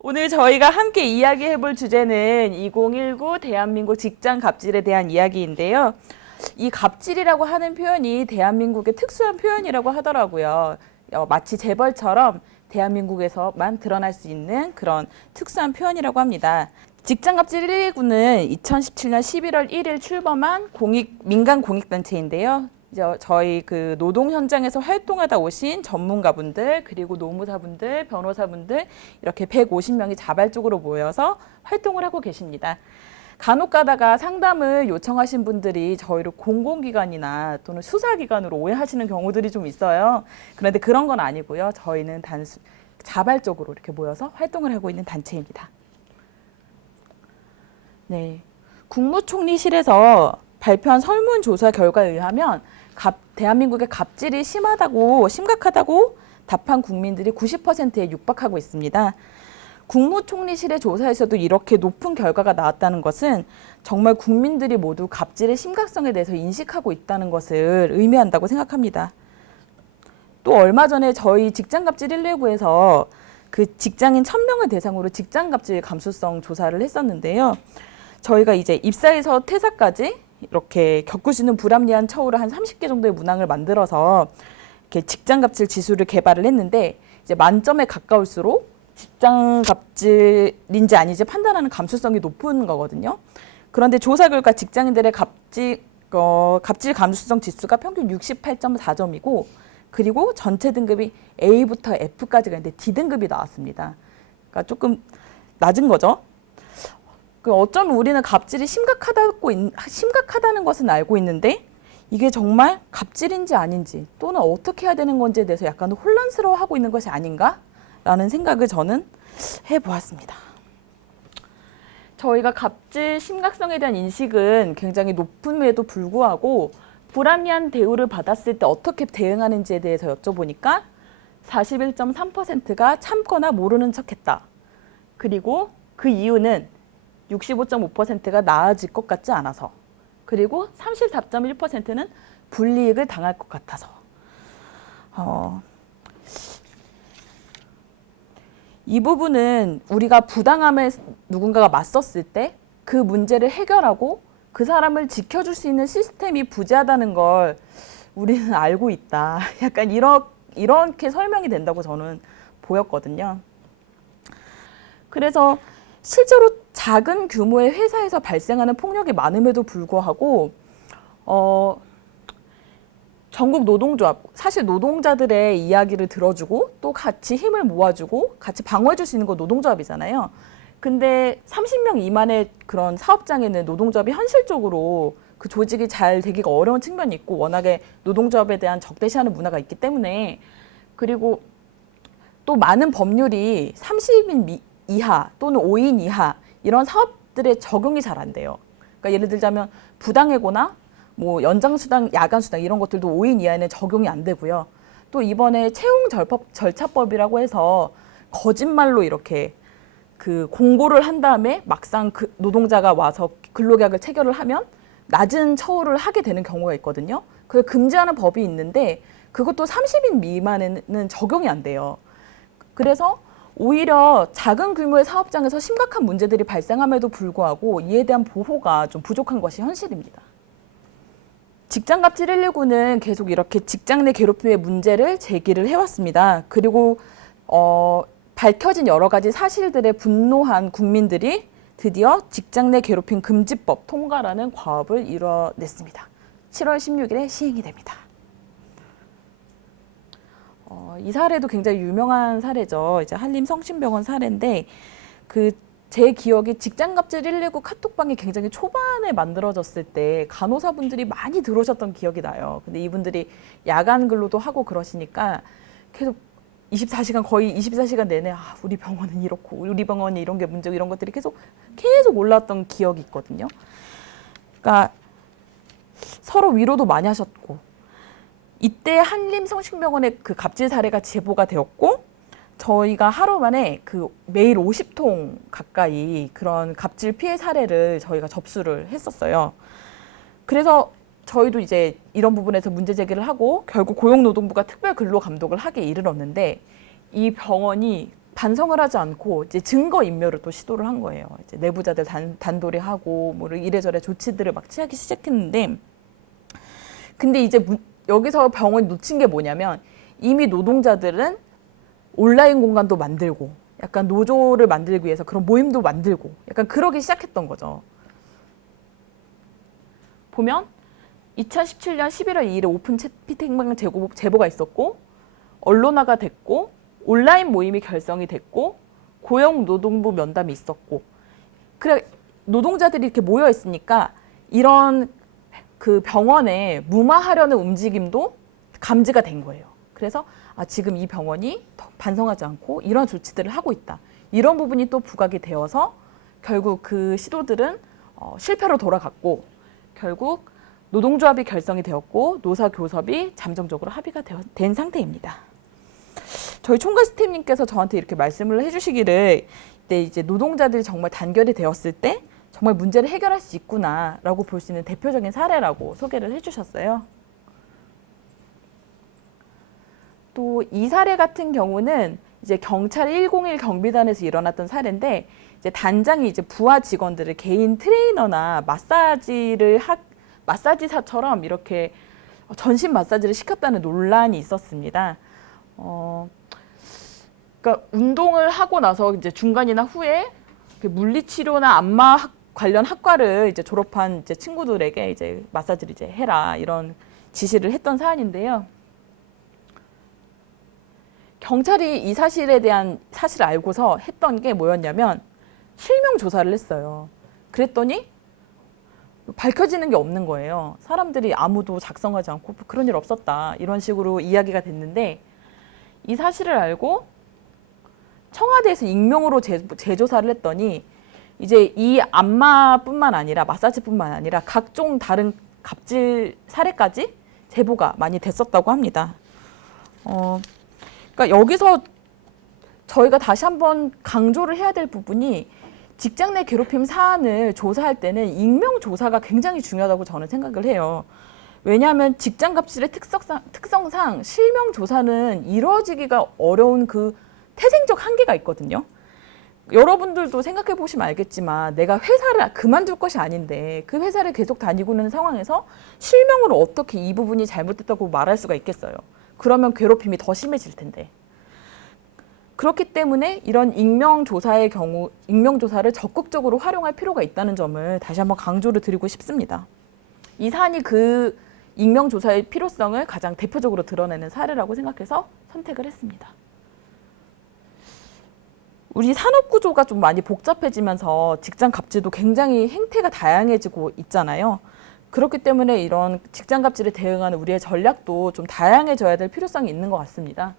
오늘 저희가 함께 이야기해 볼 주제는 2019 대한민국 직장 갑질에 대한 이야기인데요. 이 갑질이라고 하는 표현이 대한민국의 특수한 표현이라고 하더라고요. 마치 재벌처럼 대한민국에서만 드러날 수 있는 그런 특수한 표현이라고 합니다. 직장갑질 119는 2017년 11월 1일 출범한 민간 공익단체인데요. 이제 저희 그 노동 현장에서 활동하다 오신 전문가분들, 그리고 노무사분들, 변호사분들 이렇게 150명이 자발적으로 모여서 활동을 하고 계십니다. 간혹 가다가 상담을 요청하신 분들이 저희를 공공기관이나 또는 수사기관으로 오해하시는 경우들이 좀 있어요. 그런데 그런 건 아니고요. 저희는 자발적으로 이렇게 모여서 활동을 하고 있는 단체입니다. 네. 국무총리실에서 발표한 설문조사 결과에 의하면 대한민국의 갑질이 심각하다고 답한 국민들이 90%에 육박하고 있습니다. 국무총리실의 조사에서도 이렇게 높은 결과가 나왔다는 것은 정말 국민들이 모두 갑질의 심각성에 대해서 인식하고 있다는 것을 의미한다고 생각합니다. 또 얼마 전에 저희 직장갑질 119에서 그 직장인 1000명을 대상으로 직장갑질 감수성 조사를 했었는데요. 저희가 이제 입사에서 퇴사까지 이렇게 겪을 수 있는 불합리한 처우를 한 30개 정도의 문항을 만들어서 이렇게 직장갑질 지수를 개발을 했는데 이제 만점에 가까울수록 직장갑질인지 아닌지 판단하는 감수성이 높은 거거든요. 그런데 조사 결과 직장인들의 갑질 감수성 지수가 평균 68.4점이고 그리고 전체 등급이 A부터 F까지가 있는데 D등급이 나왔습니다. 그러니까 조금 낮은 거죠. 어쩌면 우리는 갑질이 심각하다는 것은 알고 있는데 이게 정말 갑질인지 아닌지 또는 어떻게 해야 되는 건지에 대해서 약간 혼란스러워하고 있는 것이 아닌가라는 생각을 저는 해보았습니다. 저희가 갑질 심각성에 대한 인식은 굉장히 높음에도 불구하고 불합리한 대우를 받았을 때 어떻게 대응하는지에 대해서 여쭤보니까 41.3%가 참거나 모르는 척했다. 그리고 그 이유는 65.5%가 나아질 것 같지 않아서 그리고 34.1%는 불이익을 당할 것 같아서 이 부분은 우리가 부당함에 누군가가 맞섰을 때 그 문제를 해결하고 그 사람을 지켜줄 수 있는 시스템이 부재하다는 걸 우리는 알고 있다. 약간 이렇게 설명이 된다고 저는 보였거든요. 그래서 실제로 작은 규모의 회사에서 발생하는 폭력이 많음에도 불구하고 전국 노동조합, 사실 노동자들의 이야기를 들어주고 또 같이 힘을 모아주고 같이 방어해줄 수 있는 건 노동조합이잖아요. 근데 30명 미만의 그런 사업장에는 노동조합이 현실적으로 그 조직이 잘 되기가 어려운 측면이 있고 워낙에 노동조합에 대한 적대시하는 문화가 있기 때문에 그리고 또 많은 법률이 30인 이하 또는 5인 이하 이런 사업들에 적용이 잘 안 돼요. 그러니까 예를 들자면 부당해고나 뭐 연장수당, 야간수당 이런 것들도 5인 이하에는 적용이 안 되고요. 또 이번에 채용 절차법이라고 해서 거짓말로 이렇게 그 공고를 한 다음에 막상 그 노동자가 와서 근로계약을 체결을 하면 낮은 처우를 하게 되는 경우가 있거든요. 그걸 금지하는 법이 있는데 그것도 30인 미만에는 적용이 안 돼요. 그래서 오히려 작은 규모의 사업장에서 심각한 문제들이 발생함에도 불구하고 이에 대한 보호가 좀 부족한 것이 현실입니다. 직장갑질 119는 계속 이렇게 직장 내 괴롭힘의 문제를 제기를 해왔습니다. 그리고 밝혀진 여러 가지 사실들에 분노한 국민들이 드디어 직장 내 괴롭힘 금지법 통과라는 과업을 이뤄냈습니다. 7월 16일에 시행이 됩니다. 이 사례도 굉장히 유명한 사례죠. 이제 한림성심병원 사례인데 제 기억에 직장갑질 119 카톡방이 굉장히 초반에 만들어졌을 때 간호사분들이 많이 들어오셨던 기억이 나요. 근데 이분들이 야간 근로도 하고 그러시니까 계속 24시간 거의 24시간 내내 우리 병원은 이렇고 우리 병원이 이런 게 문제고 이런 것들이 계속 올라왔던 기억이 있거든요. 그러니까 서로 위로도 많이 하셨고 이때 한림성심병원의 그 갑질 사례가 제보가 되었고 저희가 하루 만에 매일 50통 가까이 그런 갑질 피해 사례를 저희가 접수를 했었어요. 그래서 저희도 이제 이런 부분에서 문제 제기를 하고 결국 고용노동부가 특별 근로 감독을 하게 이르렀는데 이 병원이 반성을 하지 않고 이제 증거 인멸을 또 시도를 한 거예요. 이제 내부자들 단돌이 하고 뭐 이래저래 조치들을 막 취하기 시작했는데, 근데 이제 여기서 병원이 놓친 게 뭐냐면 이미 노동자들은 온라인 공간도 만들고 약간 노조를 만들기 위해서 그런 모임도 만들고 약간 그러기 시작했던 거죠. 보면 2017년 11월 2일에 오픈 채팅방 제보가 있었고, 언론화가 됐고, 온라인 모임이 결성이 됐고, 고용노동부 면담이 있었고, 그래 노동자들이 이렇게 모여 있으니까 이런 그 병원에 무마하려는 움직임도 감지가 된 거예요. 그래서 지금 이 병원이 반성하지 않고 이런 조치들을 하고 있다. 이런 부분이 또 부각이 되어서 결국 그 시도들은 실패로 돌아갔고, 결국 노동조합이 결성이 되었고 노사교섭이 잠정적으로 합의가 된 상태입니다. 저희 총괄스팀님께서 저한테 이렇게 말씀을 해주시기를, 이제 노동자들이 정말 단결이 되었을 때 정말 문제를 해결할 수 있구나라고 볼 수 있는 대표적인 사례라고 소개를 해주셨어요. 또 이 사례 같은 경우는 이제 경찰 101 경비단에서 일어났던 사례인데, 이제 단장이 이제 부하 직원들을 개인 트레이너나 마사지사처럼 이렇게 전신 마사지를 시켰다는 논란이 있었습니다. 그러니까 운동을 하고 나서 이제 중간이나 후에 물리치료나 안마 관련 학과를 이제 졸업한 이제 친구들에게 이제 마사지를 이제 해라 이런 지시를 했던 사안인데요. 경찰이 이 사실에 대한 사실을 알고서 했던 게 뭐였냐면 실명 조사를 했어요. 그랬더니 밝혀지는 게 없는 거예요. 사람들이 아무도 작성하지 않고 그런 일 없었다 이런 식으로 이야기가 됐는데, 이 사실을 알고 청와대에서 익명으로 재조사를 했더니 이제 이 안마뿐만 아니라 마사지뿐만 아니라 각종 다른 갑질 사례까지 제보가 많이 됐었다고 합니다. 그러니까 여기서 저희가 다시 한번 강조를 해야 될 부분이, 직장 내 괴롭힘 사안을 조사할 때는 익명 조사가 굉장히 중요하다고 저는 생각을 해요. 왜냐하면 직장 갑질의 특성상 실명 조사는 이루어지기가 어려운 그 태생적 한계가 있거든요. 여러분들도 생각해 보시면 알겠지만 내가 회사를 그만둘 것이 아닌데 그 회사를 계속 다니고 있는 상황에서 실명으로 어떻게 이 부분이 잘못됐다고 말할 수가 있겠어요. 그러면 괴롭힘이 더 심해질 텐데. 그렇기 때문에 이런 익명조사의 경우 익명조사를 적극적으로 활용할 필요가 있다는 점을 다시 한번 강조를 드리고 싶습니다. 이 사안이 그 익명조사의 필요성을 가장 대표적으로 드러내는 사례라고 생각해서 선택을 했습니다. 우리 산업구조가 좀 많이 복잡해지면서 직장 갑질도 굉장히 행태가 다양해지고 있잖아요. 그렇기 때문에 이런 직장 갑질에 대응하는 우리의 전략도 좀 다양해져야 될 필요성이 있는 것 같습니다.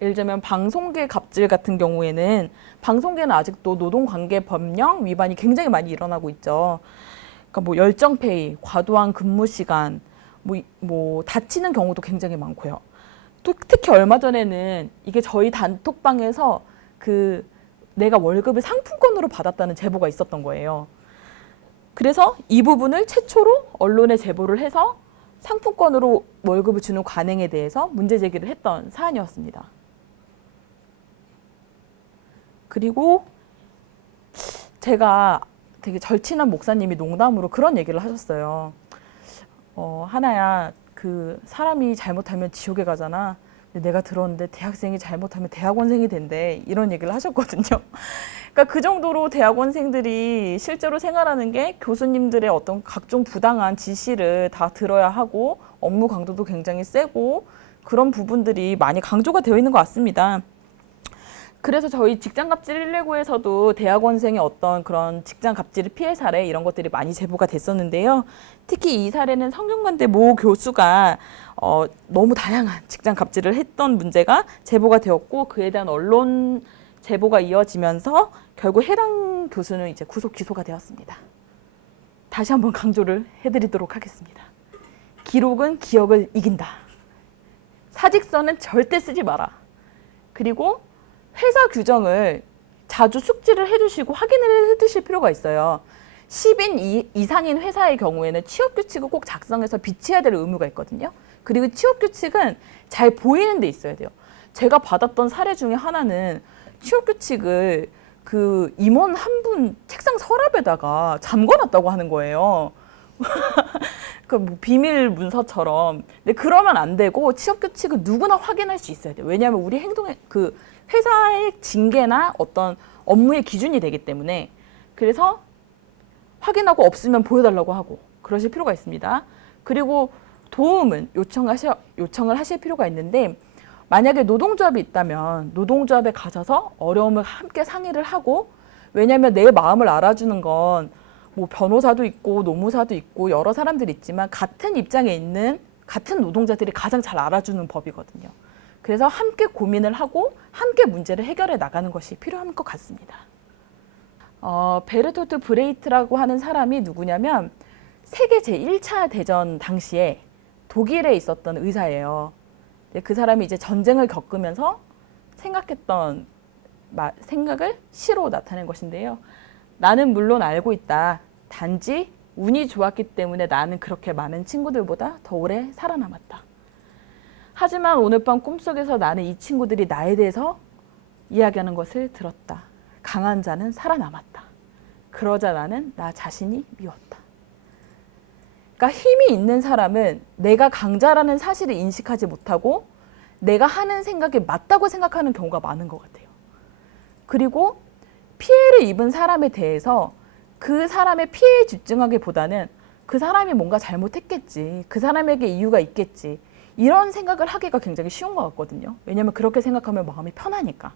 예를 들면 방송계 갑질 같은 경우에는 방송계는 아직도 노동관계법령 위반이 굉장히 많이 일어나고 있죠. 그러니까 뭐 열정페이, 과도한 근무 시간, 뭐 다치는 경우도 굉장히 많고요. 또 특히 얼마 전에는 이게 저희 단톡방에서 내가 월급을 상품권으로 받았다는 제보가 있었던 거예요. 그래서 이 부분을 최초로 언론에 제보를 해서 상품권으로 월급을 주는 관행에 대해서 문제 제기를 했던 사안이었습니다. 그리고 제가 되게 절친한 목사님이 농담으로 그런 얘기를 하셨어요. 하나야, 그 사람이 잘못하면 지옥에 가잖아. 근데 내가 들었는데 대학생이 잘못하면 대학원생이 된대. 이런 얘기를 하셨거든요. 그러니까 그 정도로 대학원생들이 실제로 생활하는 게 교수님들의 어떤 각종 부당한 지시를 다 들어야 하고 업무 강도도 굉장히 세고 그런 부분들이 많이 강조가 되어 있는 것 같습니다. 그래서 저희 직장갑질 119에서도 대학원생의 어떤 그런 직장갑질 피해 사례 이런 것들이 많이 제보가 됐었는데요. 특히 이 사례는 성균관대 모 교수가 너무 다양한 직장갑질을 했던 문제가 제보가 되었고, 그에 대한 언론 제보가 이어지면서 결국 해당 교수는 이제 구속 기소가 되었습니다. 다시 한번 강조를 해드리도록 하겠습니다. 기록은 기억을 이긴다. 사직서는 절대 쓰지 마라. 그리고 회사 규정을 자주 숙지를 해주시고 확인을 해두실 필요가 있어요. 10인 이상인 회사의 경우에는 취업규칙을 꼭 작성해서 비치해야 될 의무가 있거든요. 그리고 취업규칙은 잘 보이는 데 있어야 돼요. 제가 받았던 사례 중에 하나는 취업 규칙을 그 임원 한 분 책상 서랍에다가 잠궈놨다고 하는 거예요. 그 뭐 비밀 문서처럼. 근데 그러면 안 되고 취업 규칙은 누구나 확인할 수 있어야 돼요. 왜냐하면 우리 행동의 그 회사의 징계나 어떤 업무의 기준이 되기 때문에. 그래서 확인하고 없으면 보여달라고 하고 그러실 필요가 있습니다. 그리고 도움은 요청을 하실 필요가 있는데, 만약에 노동조합이 있다면 노동조합에 가셔서 어려움을 함께 상의를 하고, 왜냐하면 내 마음을 알아주는 건 뭐 변호사도 있고 노무사도 있고 여러 사람들이 있지만 같은 입장에 있는 같은 노동자들이 가장 잘 알아주는 법이거든요. 그래서 함께 고민을 하고 함께 문제를 해결해 나가는 것이 필요한 것 같습니다. 베르톨트 브레이트라고 하는 사람이 누구냐면 세계 제1차 대전 당시에 독일에 있었던 의사예요. 그 사람이 이제 전쟁을 겪으면서 생각했던 생각을 시로 나타낸 것인데요. 나는 물론 알고 있다. 단지 운이 좋았기 때문에 나는 그렇게 많은 친구들보다 더 오래 살아남았다. 하지만 오늘 밤 꿈속에서 나는 이 친구들이 나에 대해서 이야기하는 것을 들었다. 강한 자는 살아남았다. 그러자 나는 나 자신이 미웠다. 그러니까 힘이 있는 사람은 내가 강자라는 사실을 인식하지 못하고 내가 하는 생각이 맞다고 생각하는 경우가 많은 것 같아요. 그리고 피해를 입은 사람에 대해서 그 사람의 피해에 집중하기보다는 그 사람이 뭔가 잘못했겠지, 그 사람에게 이유가 있겠지, 이런 생각을 하기가 굉장히 쉬운 것 같거든요. 왜냐하면 그렇게 생각하면 마음이 편하니까.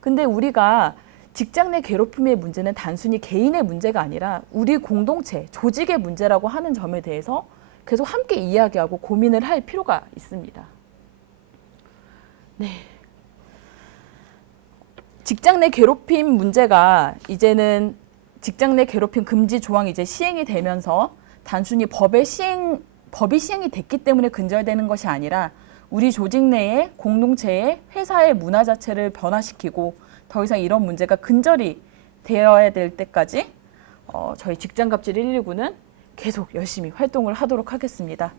근데 우리가 직장 내 괴롭힘의 문제는 단순히 개인의 문제가 아니라 우리 공동체, 조직의 문제라고 하는 점에 대해서 계속 함께 이야기하고 고민을 할 필요가 있습니다. 네. 직장 내 괴롭힘 문제가 이제는 직장 내 괴롭힘 금지 조항이 이제 시행이 되면서 단순히 법이 시행이 됐기 때문에 근절되는 것이 아니라 우리 조직 내에 공동체의 회사의 문화 자체를 변화시키고 더 이상 이런 문제가 근절이 되어야 될 때까지 저희 직장갑질 119는 계속 열심히 활동을 하도록 하겠습니다.